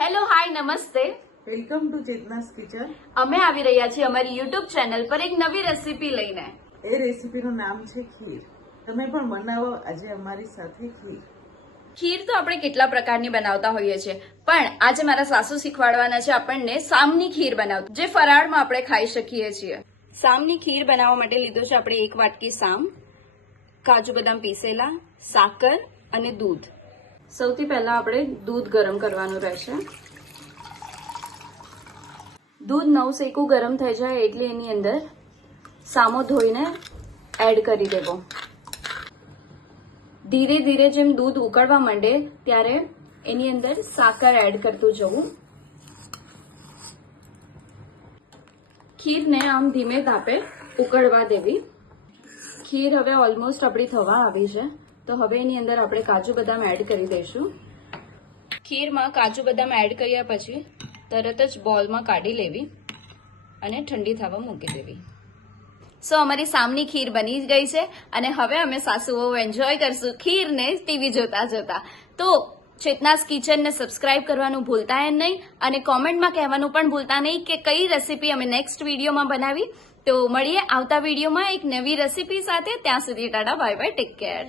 Hello hi નમસ્તે. Welcome to Chetna's kitchen. અમે આવી રહ્યા છીએ અમારી યુટ્યુબ ચેનલ પર એક નવી રેસીપી લઈને. એ રેસીપીનું નામ છે ખીર. તમે પણ બનાવો આજે અમારી સાથે ખીર. ખીર તો આપણે કેટલા પ્રકારની બનાવતા હોઈએ છીએ, પણ આજે મારા સાસુ શીખવાડવાના છે આપણને સામની ખીર બનાવતા, જે ફરાળમાં આપણે ખાઈ શકીએ છીએ. સામની ખીર બનાવવા માટે લીધો છે આપણે 1 વાટકી સામ, કાજુ બદામ પીસેલા, સાકર અને દૂધ. સૌથી પહેલા આપણે દૂધ ગરમ કરવાનું રહેશે. દૂધ નવસેકું ગરમ થઈ જાય એટલે એની અંદર સામો ધોઈને એડ કરી દેવો. ધીરે ધીરે જેમ દૂધ ઉકળવા માંડે ત્યારે એની અંદર સાકર એડ કરતું જવું. ખીરને આમ ધીમે તાપે ઉકળવા દેવી. ખીર હવે ઓલમોસ્ટ આપણી થવા આવી છે, તો હવે એની અંદર આપણે કાજુ બદામ એડ કરી દઈશું. ખીરમાં કાજુ બદામ એડ કર્યા પછી તરત જ બોલમાં કાઢી લેવી અને ઠંડી થવા મૂકી દેવી. સો અમારી સામની ખીર બની ગઈ છે અને હવે અમે સાસુઓ એન્જોય કરશું ખીરને ટીવી જોતા જોતા. તો ચેતનાસ કિચનને સબસ્ક્રાઇબ કરવાનું ભૂલતા નહીં અને કોમેન્ટમાં કહેવાનું પણ ભૂલતા નહીં કે કઈ રેસીપી અમે નેક્સ્ટ વિડીયોમાં બનાવી. તો મળીએ આવતા વિડીયોમાં એક નવી રેસીપી સાથે. ત્યાં સુધી Tata bye bye, take care.